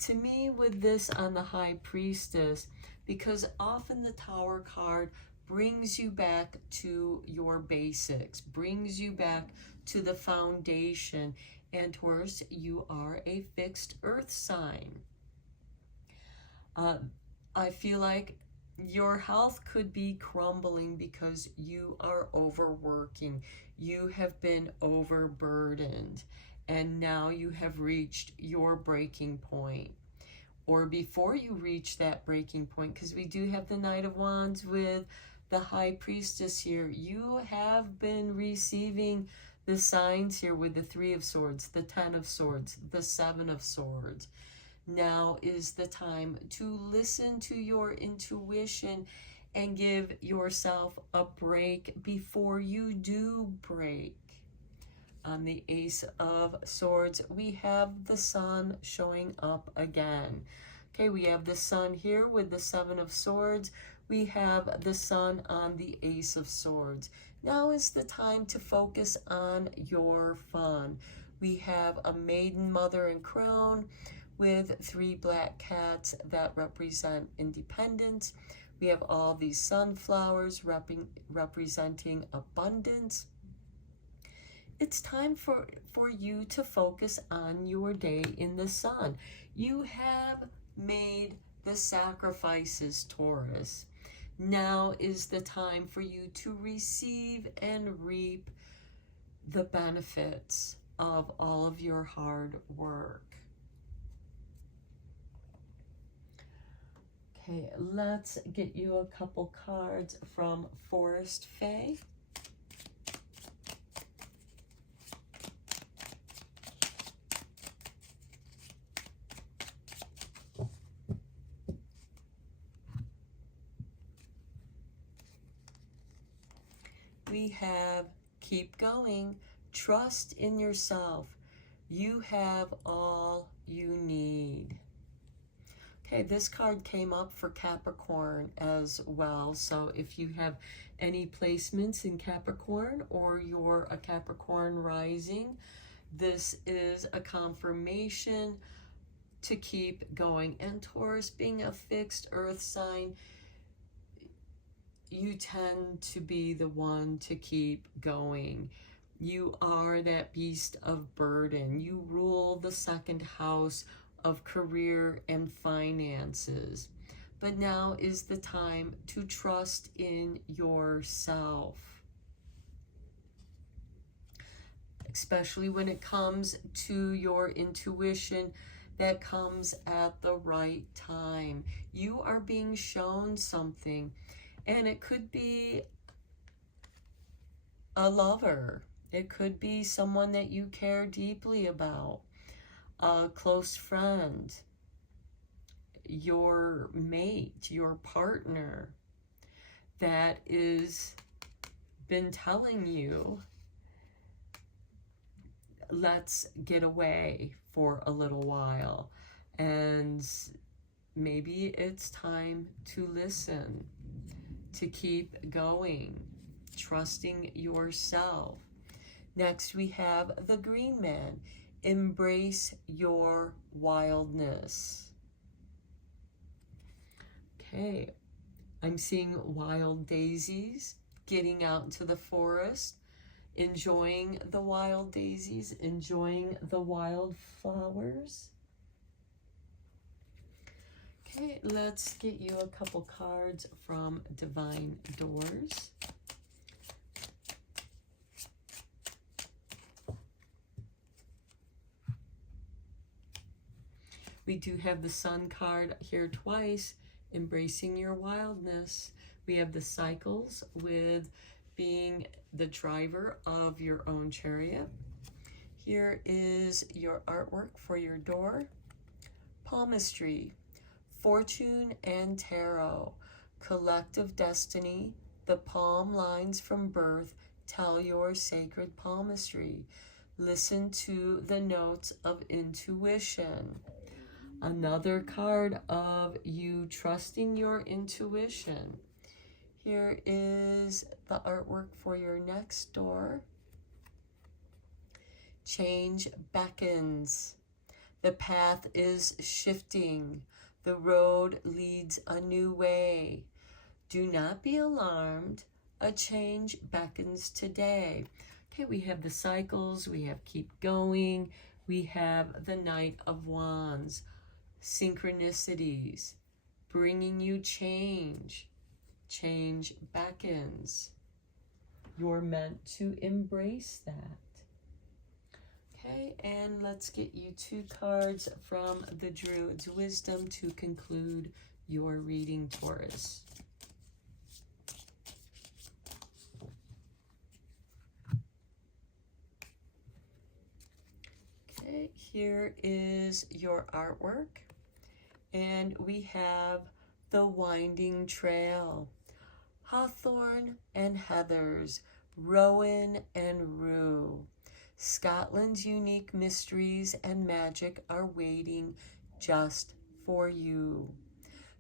To me, with this on the High Priestess, because often the Tower card brings you back to your basics, brings you back to the foundation. And Taurus, you are a fixed earth sign. I feel like your health could be crumbling because you are overworking. You have been overburdened, and now you have reached your breaking point. Or before you reach that breaking point, because we do have the Knight of Wands with the High Priestess here, you have been receiving the signs here with the Three of Swords, the Ten of Swords, the Seven of Swords. Now is the time to listen to your intuition and give yourself a break before you do break. On the Ace of Swords, we have the Sun showing up again. Okay, we have the Sun here with the Seven of Swords. We have the Sun on the Ace of Swords. Now is the time to focus on your fun. We have a Maiden, Mother, and Crown with 3 black cats that represent independence. We have all these sunflowers representing abundance. It's time for you to focus on your day in the sun. You have made the sacrifices, Taurus. Now is the time for you to receive and reap the benefits of all of your hard work. Okay, let's get you a couple cards from Forest Fae. We have keep going, trust in yourself. You have all you need. Okay, this card came up for Capricorn as well. So if you have any placements in Capricorn or you're a Capricorn rising, this is a confirmation to keep going. And Taurus, being a fixed earth sign, you tend to be the one to keep going. You are that beast of burden. You rule the second house of career and finances. But now is the time to trust in yourself, especially when it comes to your intuition. That comes at the right time. You are being shown something, and it could be a lover. It could be someone that you care deeply about, a close friend, your mate, your partner, that is been telling you, let's get away for a little while. And maybe it's time to listen, to keep going, trusting yourself. Next, we have the Green Man. Embrace your wildness. Okay, I'm seeing wild daisies, getting out into the forest, enjoying the wild daisies, enjoying the wild flowers. Okay, let's get you a couple cards from Divine Doors. We do have the Sun card here twice, embracing your wildness. We have the cycles with being the driver of your own chariot. Here is your artwork for your door. Palmistry, Fortune and Tarot, collective destiny. The palm lines from birth tell your sacred palmistry. Listen to the notes of intuition. Another card of you trusting your intuition. Here is the artwork for your next door. Change beckons. The path is shifting. The road leads a new way. Do not be alarmed. A change beckons today. Okay, we have the cycles. We have keep going. We have the Knight of Wands. Synchronicities, bringing you change. Change beckons. You're meant to embrace that. Okay, and let's get you 2 cards from the Druid's Wisdom to conclude your reading, Taurus. Okay, here is your artwork. And we have the winding trail, hawthorn and heathers, rowan and rue. Scotland's unique mysteries and magic are waiting just for you.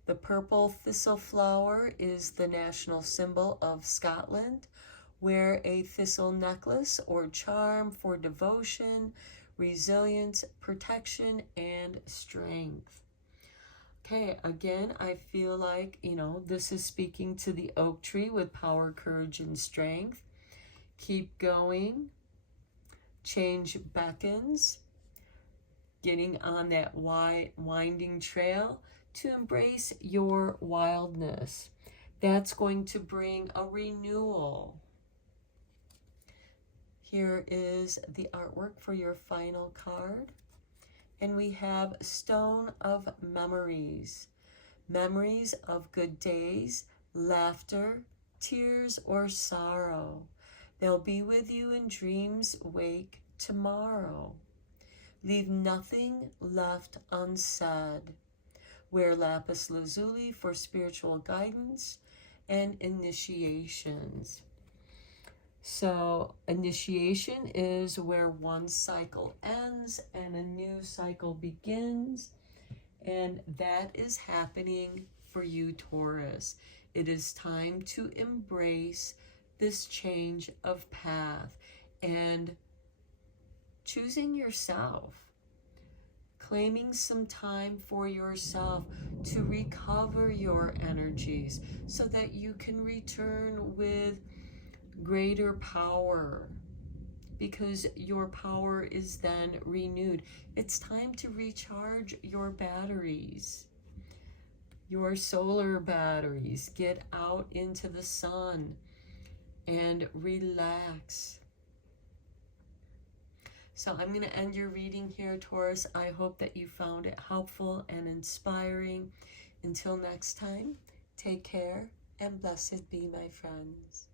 The purple thistle flower is the national symbol of Scotland. Wear a thistle necklace or charm for devotion, resilience, protection, and strength. Okay, again, I feel like, this is speaking to the oak tree with power, courage, and strength. Keep going. Change beckons. Getting on that winding trail to embrace your wildness. That's going to bring a renewal. Here is the artwork for your final card. And we have Stone of Memories. Memories of good days, laughter, tears, or sorrow. They'll be with you in dreams wake tomorrow. Leave nothing left unsaid. Wear lapis lazuli for spiritual guidance and initiations. So initiation is where one cycle ends and a new cycle begins. And that is happening for you, Taurus. It is time to embrace this change of path and choosing yourself, claiming some time for yourself to recover your energies so that you can return with greater power, because your power is then renewed. It's time to recharge your batteries, your solar batteries. Get out into the sun and relax. So I'm going to end your reading here, Taurus. I hope that you found it helpful and inspiring. Until next time, take care and blessed be, my friends.